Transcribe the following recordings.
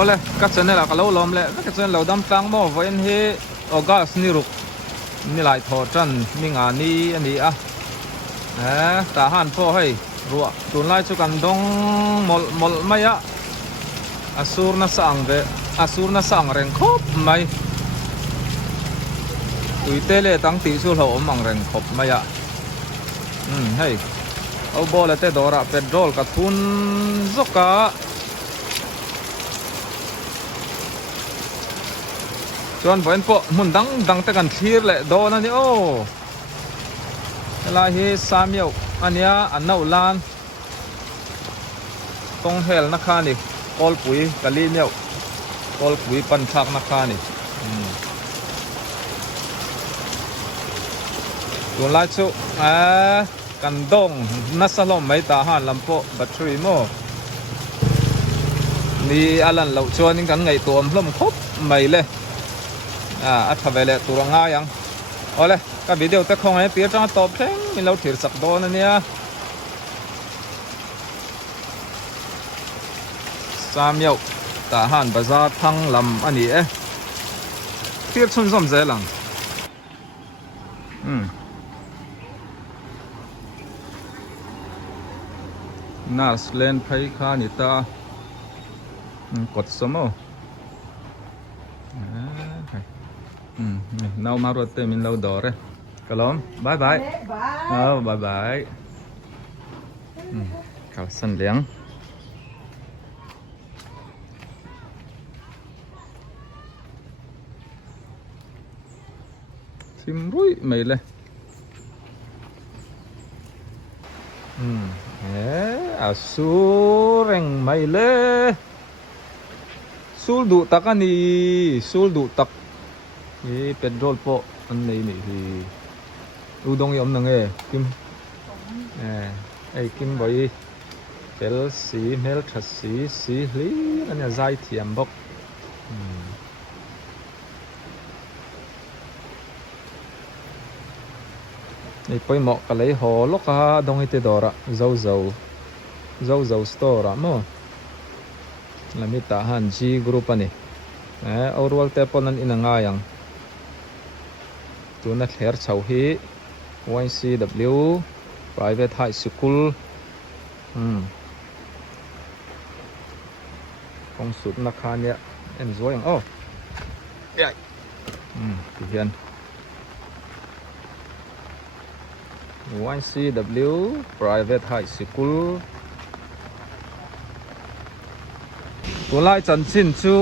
ole ka channel ka lo lom le ka channel lo dam tang mo voin hi August ni ruk ni lai tho tran mi nga ni ani a ta han pho hei ruwa tun lai chu kan dong mol maya asur na sang reng khop mai tele tang ti sul ho mang reng khop maya hei au bo la te dora petrol ka thun zoka chuan voin po mun dang te kan thlir le do na ni o la hi samyo ania anau lan tong hel na kha ni kol pui kali meo kol pui pan thak na kha ni tuan lai chu kan dong nasalom mai ta han lampo battery mo ni alan lo chuan in kan ngai tuam hlom khop mai le a thavele turanga yang ole ka video te khong ai tir tang top theng min lo thir sak do na nia samyo ta han bazar thang lam ani e tir chun som zelang nas len phai kha ni ta kot somo nau marut te min lo dore kalom bye bye oh bye bye khảo sân liang sim rui mày le asureng mày le sul du tak ani sul du tak petrol po an nei ni hi udong yom nang e kim kim boi tel si mel thas si li ania zai thiam bok ei poi mo ka lei ho lo ka dong ite dora zo store mo lamita han G group ani orwal te ponan inanga yang tuna thler chau hi YCW private high school kong sut na khania enjoy ang yai hian YCW private high school tulai chan chin chu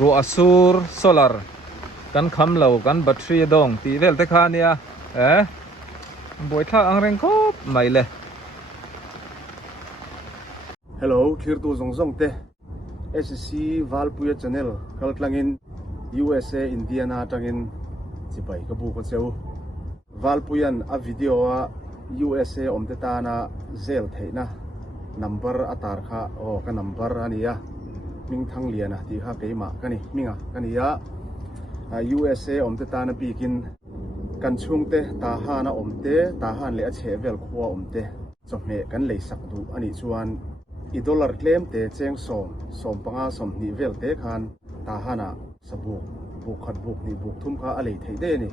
ru asur solar kan kham lo kan battery dong ti vel te kha nia boi tha ang reng khop mai le hello thir tu zong te SC Valpuya channel kaltlangin USA Indiana tangin chipai ka bu ko cheu Valpuyan a video a USA omte ta na zel theina number atar kha o ka number ania ming thang liana ti kha keima kani minga kania USA omte ta na bikin kan chungte ta hana omte ta han le a chevel khuwa omte chome kan lei sak du ani chuan i dollar claim te cheng som panga som ni vel te khan ta hana sabu buk khat buk ni buk thum kha a lei thei de ni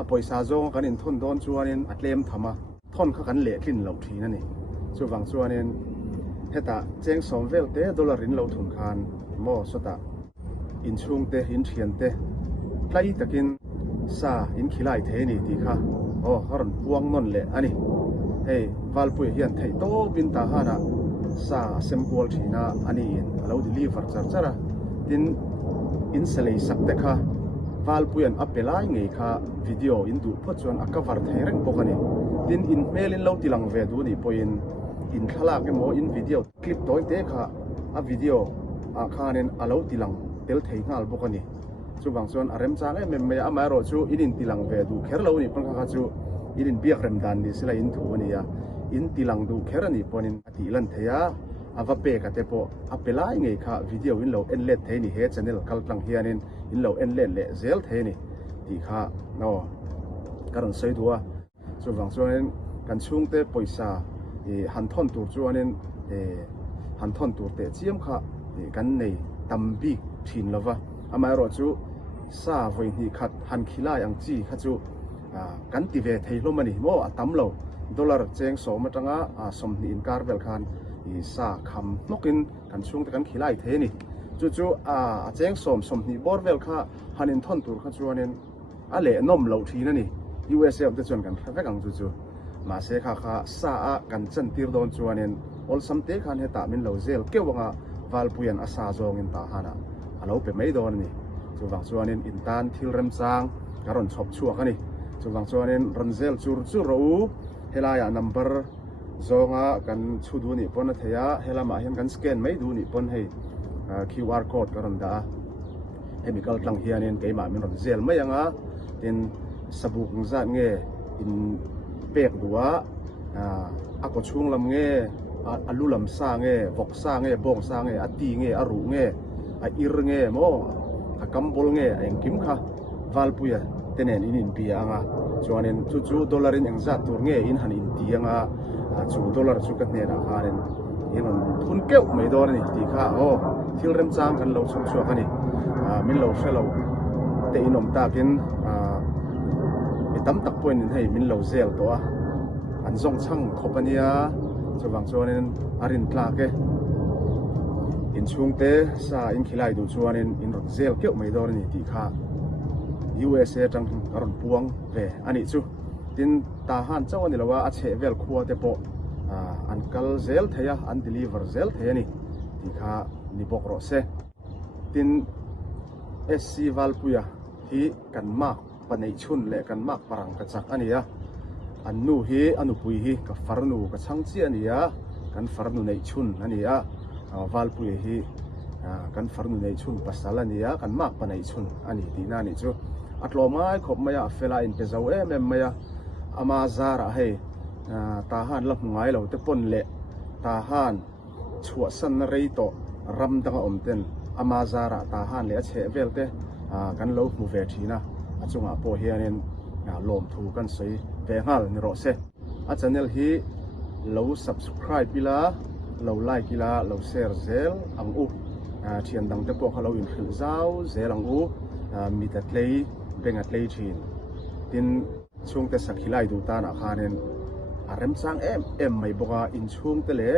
a poisa zong kan in thon don chuanin a claim thama thon kha kan le thlin lo thina ni chuwang chuanin heta cheng som vel te dollar in lo thun khan mo sota in chungte in thian te tlai takin sa in khilai the ni ti kha haron puang non le ani hey Valpui hian thei to bin ta hana sa sembol thina ani in alo deliver chara tin in selei sak te kha Valpuyan apelai ngei kha video in du pho chuan a cover thei reng bokani tin in mail in lo tilang ve du ni poin in thala ke mo in video clip toy te kha a video a khanen alo tilang tel thei ngal bokani chuwang chuan arem chang e mem me amaro chu in tilang ve du kher lo ni pang kha chu in biak rem dan ni sila in thu ani ya in tilang du kher ani ponin ati lan theya ava pe ka te po apelai ngei kha video in lo en let thei ni he channel kaltlang hianin in lo en let le zel thei ni ti kha no karon sei duwa chuwang chuan kan chungte poisa han thon tur chuanin han thon tur te chiam kha กันในตำบีถิ่นละวะอามารอจูซาไว้นี่ขัดหันขีลายังจีขัดจูกันติเวทให้ลมมันนี่โมตั้มเราดอลลาร์เจงโสมาจังสมนินการเวลคันซาคำนกินกันช่วงแต่กันขีลาเทนี่จู่ๆเจงสมนิบอร์เวลค่าหันอินทอนตัวขัดจวนเนี่ยอะไรนมเหล่าทีนั่นนี่ USA จะจวนกันแค่กังจู่ๆมาเสกค่ะซากันจันทีร์โดนจวนเนี่ยอลสัมเตคันเหตุมินเหล่าเซลเกี่ยวกับวาลปุยันอาซาจงอินตาฮานะเราเป็นไม่โดนนี่จู่ฟังจวนเนี่ยอินตันทิลเรมซางการรอนชอบชัวกันนี่จู่ฟังจวนเนี่ยรันเซลจูรู้เฮลายานัมเบอร์จงกันชูดูนี่ปนเทียเฮลามาเห็นกันสแกนไม่ดูนี่ปนให้QR code การันดาเฮมิคัลตั้งเฮียเนี่ยเกี่ยมามินรันเซลไม่ยังเป็นสบู่ของจัดเงี้ยอินเปียกดัวกช่วงลำเงี้ยอลูลำซาเงี้ยบอกซาเงี้ยบงซาเงี้ยตีเงี้ยอรุเงี้ยอิรเงี้ยโมกัมบอลเงี้ยยังกิมค่ะวาลปุยเตนอินปีอ่ะจวนนั้นจู่ดอลลาร์ยังจัดตัวเงี้ยอินหันอินตีอ่ะจู่ดอลลาร์จู่กันเนี่ยนะฮารินอินทุนเกี่ยวไม่โดนนี่ตีค่ะโอ้ที่เริ่มจ้างกันเราชัวร์กันนี่มินเราเฟลเราแต่อินอมตากินตั้มตักปุ่นให้มินเหลาเซลตัวอันทรงช่างขบอันนี้จะวางจวนนั้นอารินตลาเกอินช่วงเตะซาอินขีไลดูจวนนั้นอินรถเซลเกี่ยวไม่โดนนี่ตีค่ะ USA จังอรอนพวงเวอันนี้จู่ดินตาหันเจ้าอันนี้ละว่าอาเชเวลคัวเตปออันกัลเซลเทียอันเดลิเวอร์เซลเทียนี่ตีค่ะนิบกรอเซดิน SC วัลปุยฮีกันมากปนัยชุนเละกันมากปรังกระจักอันนี้อันนู้ฮีอันนู้ปุยฮีกับฟาร์นูกับช่างจีอันนี้กันฟาร์นูในชุนอันนี้วัลปุยฮีกันฟาร์นูในชุนภาษาอันนี้กันมากปนัยชุนอันนี้ดีน่านี่จู่อัตโลมาขบมาเฟลาอินเปซาเอเมมมาอามาซาระให้ตาหันลับง่ายเราเตปนเละตาหันชัวสันเรย์โตรำดังอมเต็นอามาซาระตาหันเละเชเวลเตกันเรามูเวทีนะจงพอเฮียนลมถูกันใส่เวหัลนิโรเซอาจารย์เนลฮีเรา subscribe กีฬาเราไลค์กีฬาเราแชร์เซลอังอุเทียนดังเตปพอเราอินฟิลเจ้าเซลอังอุมีแต่เลยเป็นอัตเลยจีนดินช่วงเตสักขีไลดูตาหนักฮานินอารมณ์สร้างไม่บอกอินช่วงเตเละ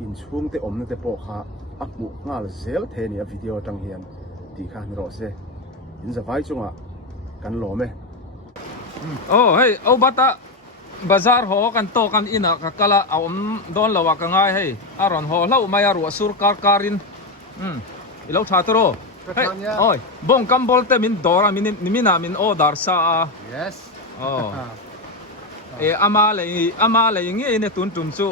อินช่วงเตอมนั่นเตปข้าอักบุงาลเซลเทนี่วิดีโอจังเฮียนดีข้านิโรเซอินจะไว้จงกันหล่อไหมโอ้เฮ้ยเอาบัตรบาซาร์หอกันโตกันอินะกะละเอาโดนละวะกันง่ายให้อารอนหอเล่าไม่อารัวสุรการินเราชาตโรเฮ้ยโอ้ยบงกัมบอลเตมินดอรามินามินโอดาร์ซา Yes โอ้อามาเลยอย่างงี้เนี่ยตุนจุ่มสุ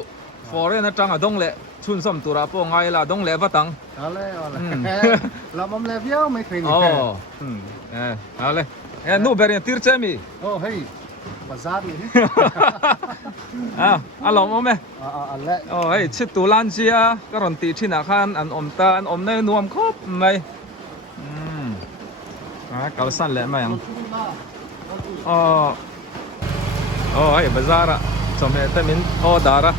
ฟอร์เรนจังอะดงเละชุนสมตุระโปง่ายละดงเละวะตังเอาเลยเรามั่มเลเวียวไม่เคยอ๋อเอาเลยนู่นเบรียนตีร์เจมี่โอ้เฮ้ยภาษาดี ลองมั้ยอะไรโอ้เฮ้ยชิดตุลันเชียก็รอนตีที่นาคานอันอมตาอันอมในนวมครบไหมกัลสันแหละไหมยังโอ้เฮ้ยบาซาระสมัยแต่มินโอดาระ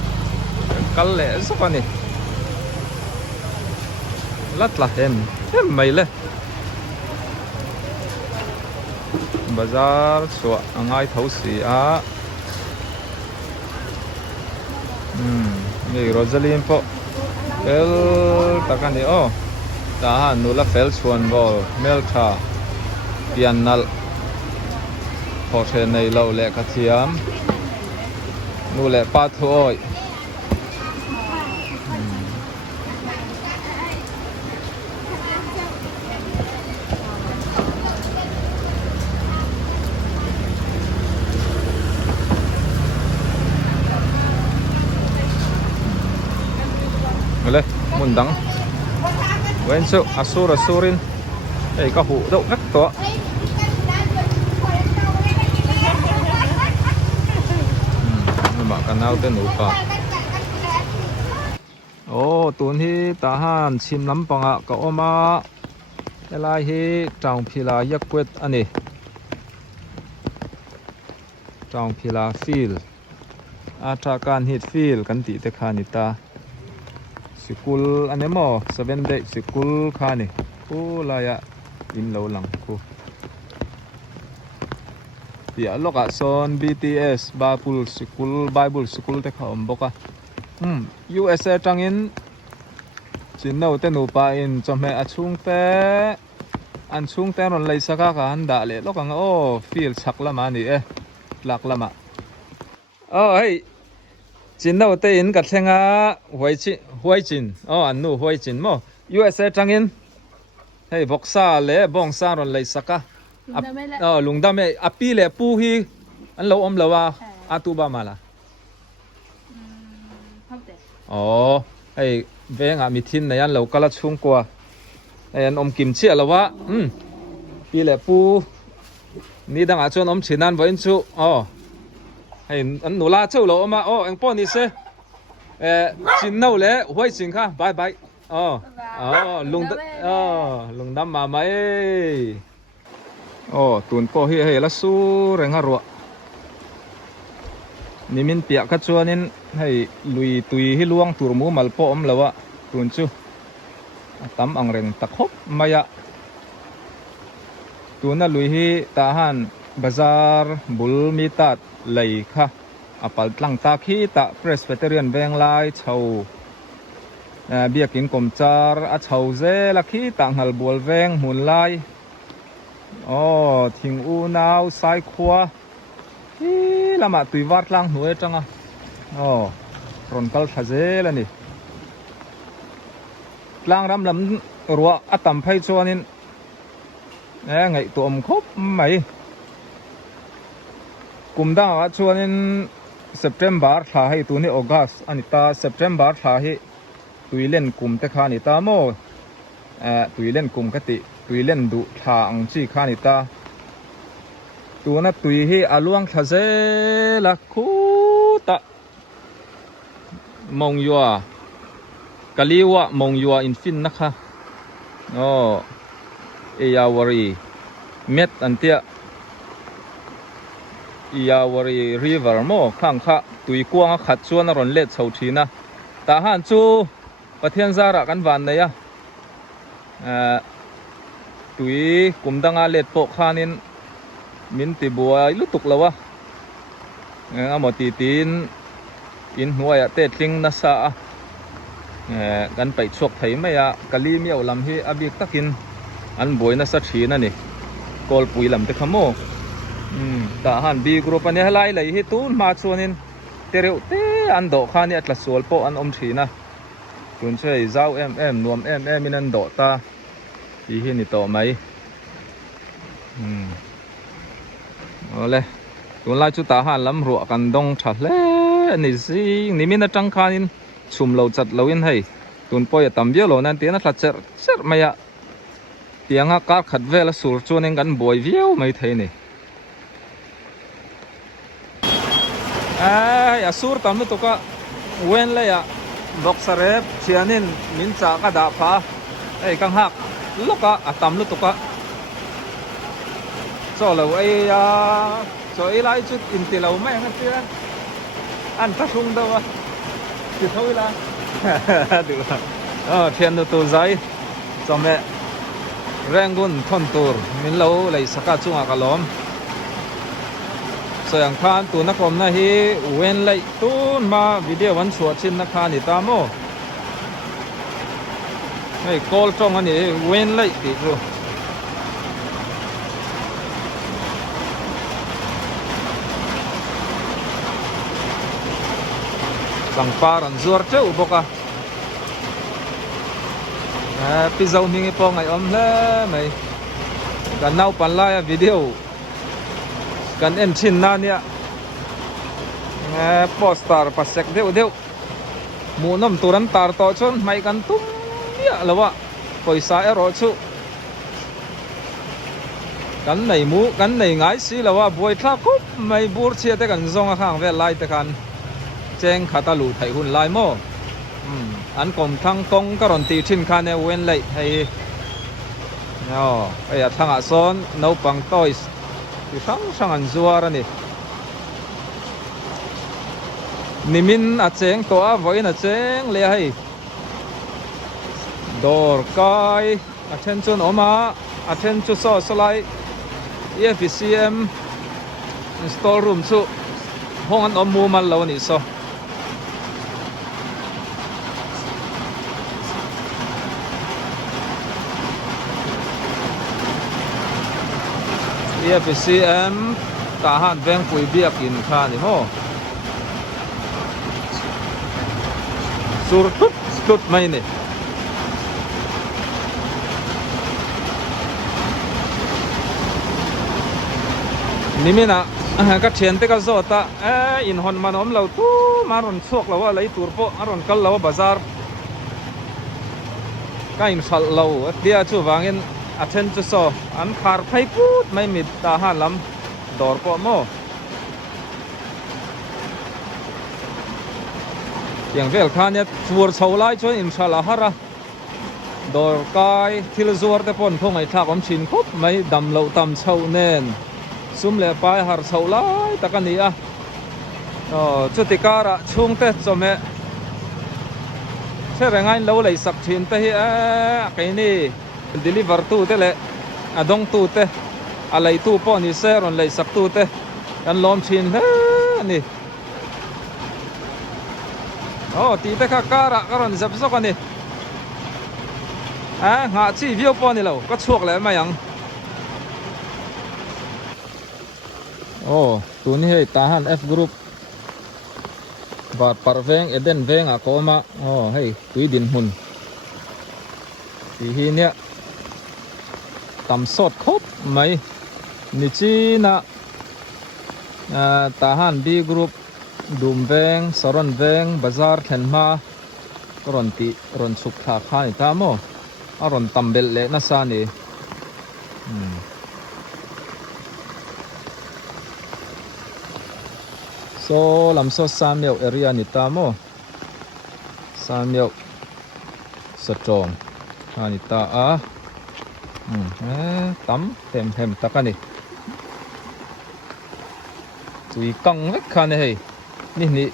กัลเล่สักวันนี้ลัดละเห็นไม่เลยบาซาร์สวะง่ายเท่าสีนี่โรซาลินพอเฟลตะกันนี่โอ้ตาหนูละเฟลชวนบอลเมลชาเปียนนัลพอเทนในเราเละกระเทียมนูเละปาทอยเลยมุนดังเว้นสุอาสูรินไอ้ก็หูดกนักตัวนี่บอกกันเอาเต้นหนูป่าโอ้ตัวนี้ตาหันชิมน้ำปังอ่ะก็ออกมาอะไรฮีจางพิลายักเวทอันนี้จางพิลาฟิลอาตราการฮิตฟิลกันติเตคานิตา Sikul ane mo 7 day sikul khani ku laya in lo lang ku ya loka son BTS Babul sikul Bible sikul te kha omboka USA tangin chinno te nu pa in chome achung te an chung te ron lei saka ka han da le lokang o feel chak lama ni e lak lama hey chinno te in ka thenga huai chin an nu huai chin mo USA tangin hey boksa le bongsa ron lei saka lungdam e api le pu hi an lo om lawa atu ba mala hey venga mi thin na yan lo kala chung kwa an om kim chi lawa pi le pu ni dang a chon om chinan voin chu hey an nu la chau lo ma ang po ni se chin no le huai chin kha bye bye lungdam ma mai tun po hi la su renga ro nimin pia ka chuanin hei lui tui hi luang turmu malpo om lawa tun chu tam ang reng takhop maya tuna lui hi tahan bazar bul mitat lei kha apal tlang ta khi ta presbyterian veng lai chho biakin komchar a chho ze la khi ta ngal bol veng hun lai thing u nau sai khwa lama tui war tlang nuai changa ron kal thaze la ni tlang ram lam ruwa atam phai chuanin ngai tu om khop mai kumda a chuanin September tha hai tu ni August anita September tha hi tuilen kum te kha ni ta mo tuilen kum kati tuilen du tha ang chi kha ni ta tuna tui hi aluang thaze la khu ta mong yua kaliwa mong yua infin na kha Iyawari met antia Iyawari river mo khang kha tui kuang khat chuan ron let chho thina ta han chu pathian zara kan van na ya tui kumdanga let po khanin min ti buai lutuk lawa amoti tin in huaya te tling na sa kan pai chok thei maya kali miau lam hi abik takin an boina sa thina ni kol pui lam te khamo ta han b group ani halai lai hi tun ma chuanin tereu te an do khani atla sol po an om thina tun chei zau nuam in an do ta hi ni to mai ole tun lai chu ta han lam ro kan dong tha le ni si ni min atang khanin chum lo chat lo in hei tun po ya tam bia lo nan te na thla cher maya tianga kar khat vela sur chuanin kan boi viau mai thei ni ya sur tam tu ka wen le ya boxare chianin min cha ka da pha kang hak loka atam lu tu ka so lo so lai chút in ti lo mai ngat tia an ta thung đâu thì thôi là được thiên tu zai cho mẹ rangun thon tur min lo lai saka chunga kalom so yang khan tu na kom na hi wen lai tun ma video wan chuat chin na khan ni ta mo hey call tong ani wen lai ti ru bang paran zuar cheu boka pizau mingi po ngai om le mai kan nau pan la video kan en chin na nia poster pasek deu mu nom turan tar to chon mai kan tum ya lawa poisa ero chu kan nei ngai si lawa boi thla kup mai bur chia te kan zonga khang ve lai te kan cheng khata lu thai hun lai mo an kom thang kong karon ti thin khan e wen lai thai ai thanga son no pang toys ti sang an zuar ani nimin a cheng to a voin a cheng le hai door kai attention oma attention so slide EFCM install room chu hong an mu mal lo ni so EFCM ta han veng pui biak in kha ni mo sur tut mai ni nimina ka thian te ka zota in hon manom lo tu maron chuak lo wa lei tur po aron kal lo bazar ka in sal lo dia chu wangin athen chu so an khar phai put mai mit ta ha lam dor po mo yang vel khan ya tur chho lai chu inshallah hara dor kai thil zuar te pon phong ai thak om chin khop mai dam lo tam chho nen sum le pai har chho lai takani a chuti kara chung te chome se rengai lo lei sak thin te hi kai ni deliver tu te le adong tu te alai tu po ni se ron lei sak tu te kan lom chin ni ti te kha kara karon zap sok ani nga chi view po ni lo ka chuak le ma yang tu ni hei tahan F group bat parveng eden veng a koma hei tui din hun ti hi nia tam sot khop mai ni chi na tahan B group dum veng saron veng bazar thenma ron ti ron suk tha kha ni ta mo aron tambel le na sa ni so lamso samyau area ni ta mo samyau satong ani ta tam tem hem takani chui kang vek khane hei ni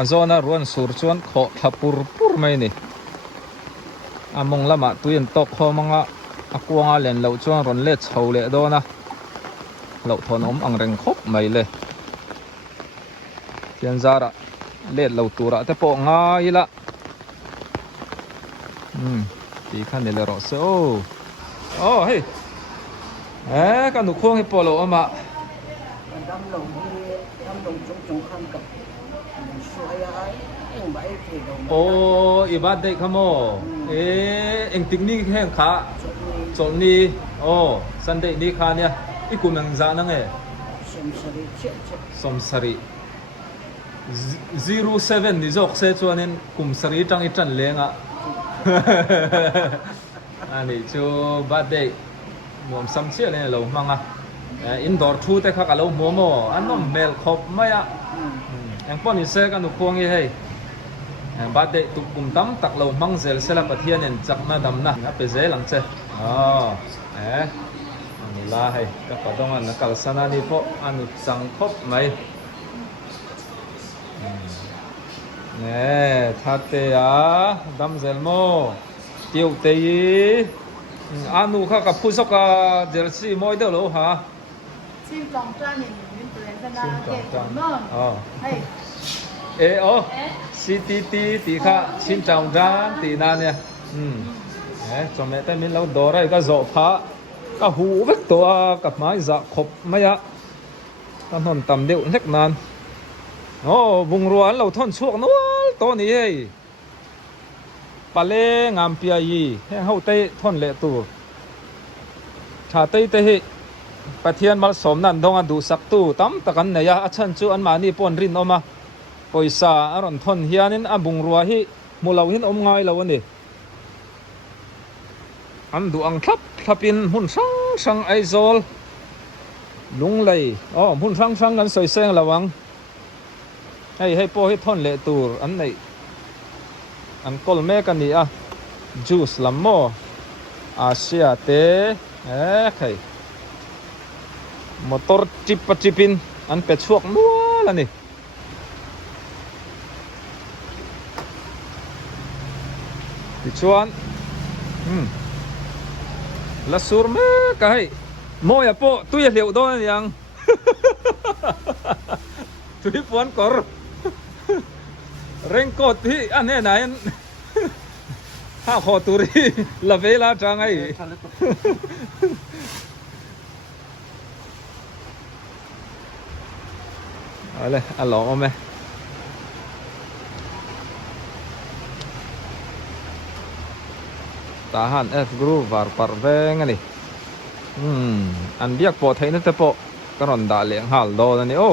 azona ruan sur chuan kho thapur pur mai ni among lama tuin tok khomanga akuanga len lo chuan ron le chho le do na lo thon om ang reng khop mai le pian zara le lo tura te po nga ila ti khan le ro so hey kan nu khong he polo ama đâm lồng chung chung khăn cặp xoay ai cũng bảy thì đồng ibad dei khamo eng tikni heng kha cholni sunday ni kha nia ikumang za na nge somsari 07 ni jok se chuanin kumsari tang I tan lenga ani chu birthday mom sam chia le lo manga indoor thu te kha ka lo momo anom mel khop maya ang pon ise ka nu pong hei birthday tu kum tam tak lo mang zel sela pathian en chak na dam na pe ze lang che ani la hei ka padong an kal sana ni po anu chang khop mai nè thate dam zel mo tiêu te anu kha ka phu sok ka jersey moi de lo ha xin trọng trang nhìn những tuổi dân đang kể mơ hay CTT tí kha xin chào ra tí na nè cho mẹ tay mình lâu đó đây cái rổ phá cái hũ vết to cặp máy dạ khop mấy á con hồn tầm điệu hết nan vùng ruộng lâu thôn chuộc nó to ní ấy bà lê ngam pia yi hậu tây thôn lệ tù thả tây tây bà thiên mal som nan dong du sak tu tam takan ne ya achan chu an mani pon rin oma poisa aron thon hianin abung ruwa hi mulawin om ngai lo ani an du ang thlapin hun sang aizol lunglei hun sang kan soi seng lawang hei po hi thon le tur an nei an kol me kan ni a juice lammo asia te khai motor chipin an pe chuak nual ani ti chuan la sur me kai mo ya po tu ya liu do yang tu puan kor reng kot hi ane na en ha kho turi la vela chang ai ale alo me tahan F group var parveng ani an biak po thai na te po karon da leng hal do na ni o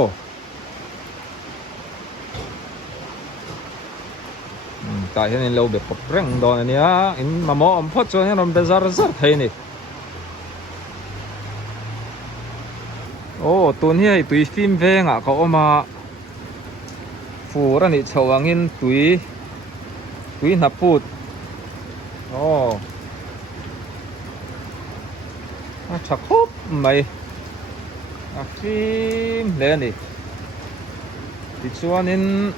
ta hian in lo be pop reng do na ni a in mamo am phot cho hian ron bezar zar thai ni o tun hi tui film venga ka oma fu ra ni chawangin tui na put oh chắc khốp mày phim lên đi thì cho nên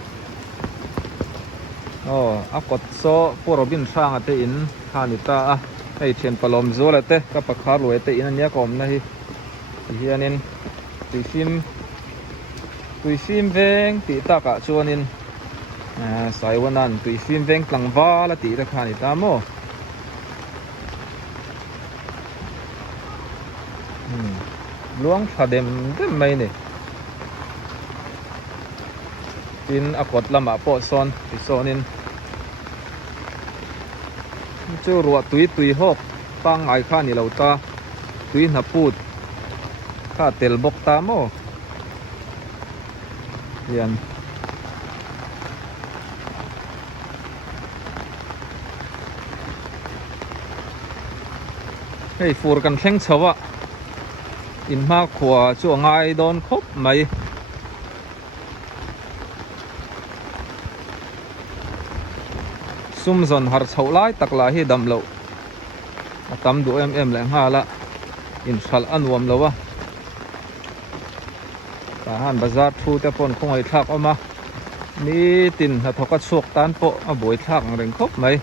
cột số phổ biến sang ở đây in hàng ta hay trên palom zo là thế các bác khá rồi thế in anh nhớ còn này thì anh tùy phim veng thì ta cả cho nên saiวันนั้นtùy phim veng tăng va là tí ta hàng ta mo luang phadem dem mai ni tin akot lama po son ti sonin chu ruwa tui hok pang ai kha ni lo ta tui na put kha tel bok ta mo yan hei fur kan thleng chawa in ma khua chu ngai don khop mai sum zon har chho lai tak la hi dam lo tam du em le ha la in khal anwam lo wa ta han bazar thu te pon khong ai thak oma ni tin ha thoka chok tan po a boi thak reng khop mai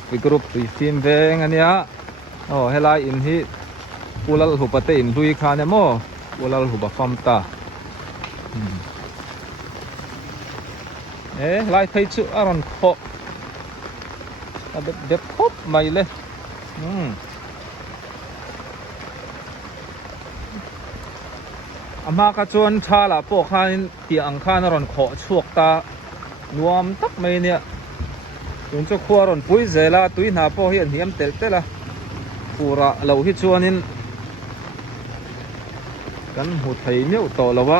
F group tui film veng ania helai in hi ulal hupa te in lui kha ne mo ulal hupa fam ta lai thai chu aron kho de khop mai le ama ka chon tha la po khan ti ang khan aron kho chuak ta nuam tak mai ne tun chu khuaron pui zela tui na po hian hiam tel tela pura lo hi chuanin kan hu thei meu to lawa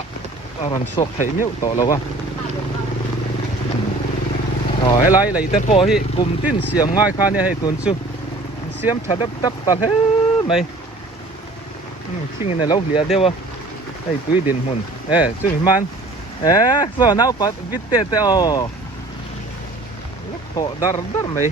aran sok thei meu to lawa helai lei te po hi kum tin siam ngai kha ne hei tun chu siam thadap tap ta he mai thing in lo hlia dewa hei tui din hun chu man so nau pat vit te o kho dar mai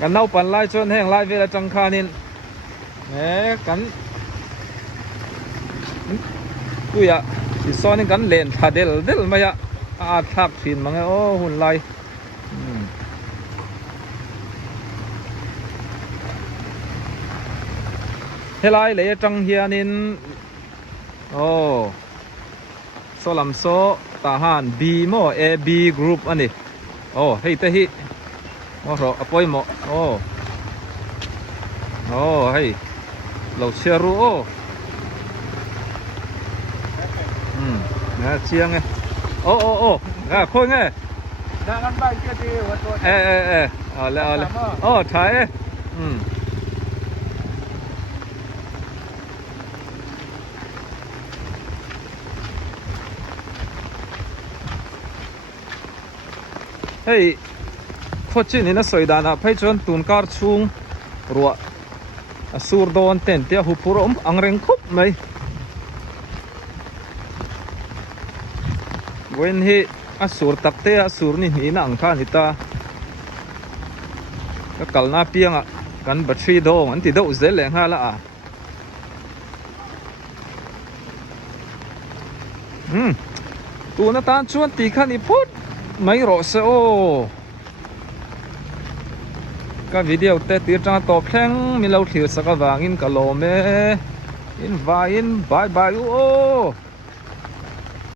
กันเน่าปั่นไล่ชนแห้งไล่เวลาจังคานินกันกูอยากสิซ้อนนี่กันเล่นผาเดลมาอะอาทักถิ่นมั้งโอ้หุ่นไล่เฮไล่เลยจังเฮียนินโซลัมโซทหารบีโมB group อันนี้เฮ้ยแต่ฮิโอ้โหอภัยหมดเฮ้ยเราเชื่อรู้นะเชียงไงคุยไง Jangan baik jadi waktu. เอาเลยถ่ายเฮ้ยโคชินี่นะสวยดานะไปจนตุนการชุงรัวสูรโดนเต็นเตียหุบรมอังเริงคุบไหมเว้นฮีสูรตักเตียสูรนี่หนีนังข้านิตาก็กัลนาเปียงกันบัตรีโดอันที่โดเซลแรงฮาละ tu na tan chuan ti khan I phut mai ro se o ka video te tir tang to thleng mi lo thlir saka wangin ka lo me in vai in bye bye o